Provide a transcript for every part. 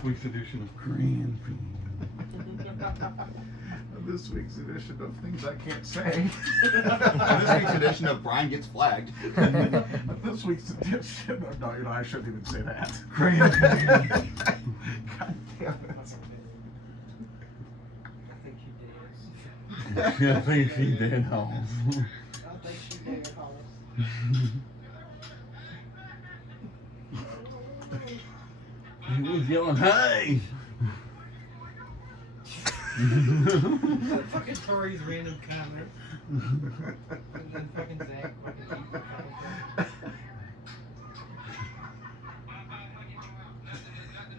this week's edition of Grand Prix. This week's edition of things I can't say. This week's edition of Brian Gets Flagged. This week's edition of, no, you know, I shouldn't even say that. Grand Prix. God damn it. I think she did. Yeah, I think she did home. I think she did home. He was yelling, hey! Fucking Tori's random comments. And then fucking Zach fucking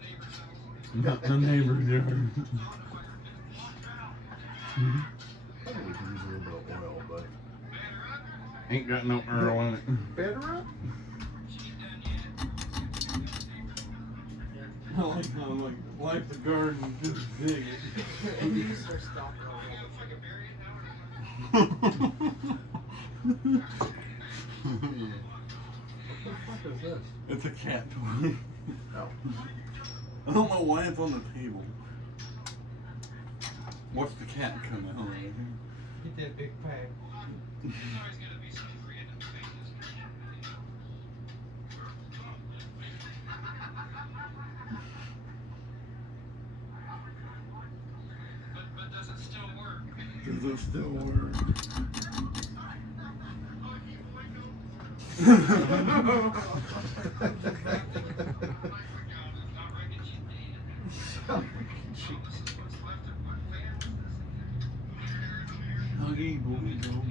eats Not the neighbor's yard. I think we can use a little bit of oil, but. Ain't got no Earl in it. Better up? I like how like the garden just dig it. And you start stopping Yeah. What the fuck is this? It's a cat toy. No. I don't know why it's on the table. What's the cat come out of? Get that big pack. Does it still work? Huggy boy, go boy.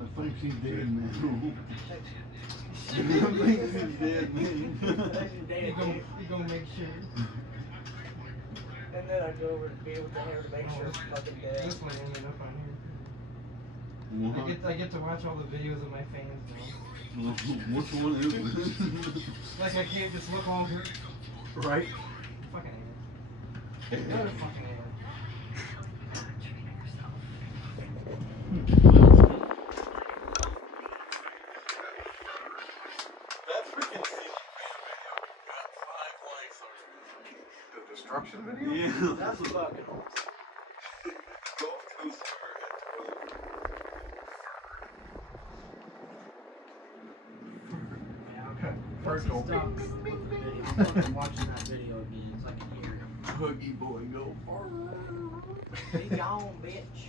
I think she's dead now. I think she's dead now. You gonna make sure. And then I go over to be with the hair to make sure it's fucking dead. This one ended up on here. What? I get to watch all the videos of my fans now. Which one is it? Like I can't just look over. Right? Fucking ad. Another fucking ad. That freaking ceiling fan video got 5 likes already. The destruction video? Yeah. That's fucking awesome. Golf coaster Yeah, Okay. Once First he goal. stops with the video, I'm fucking watching that video again. It's like a year. Huggy boy, go. Be gone, bitch.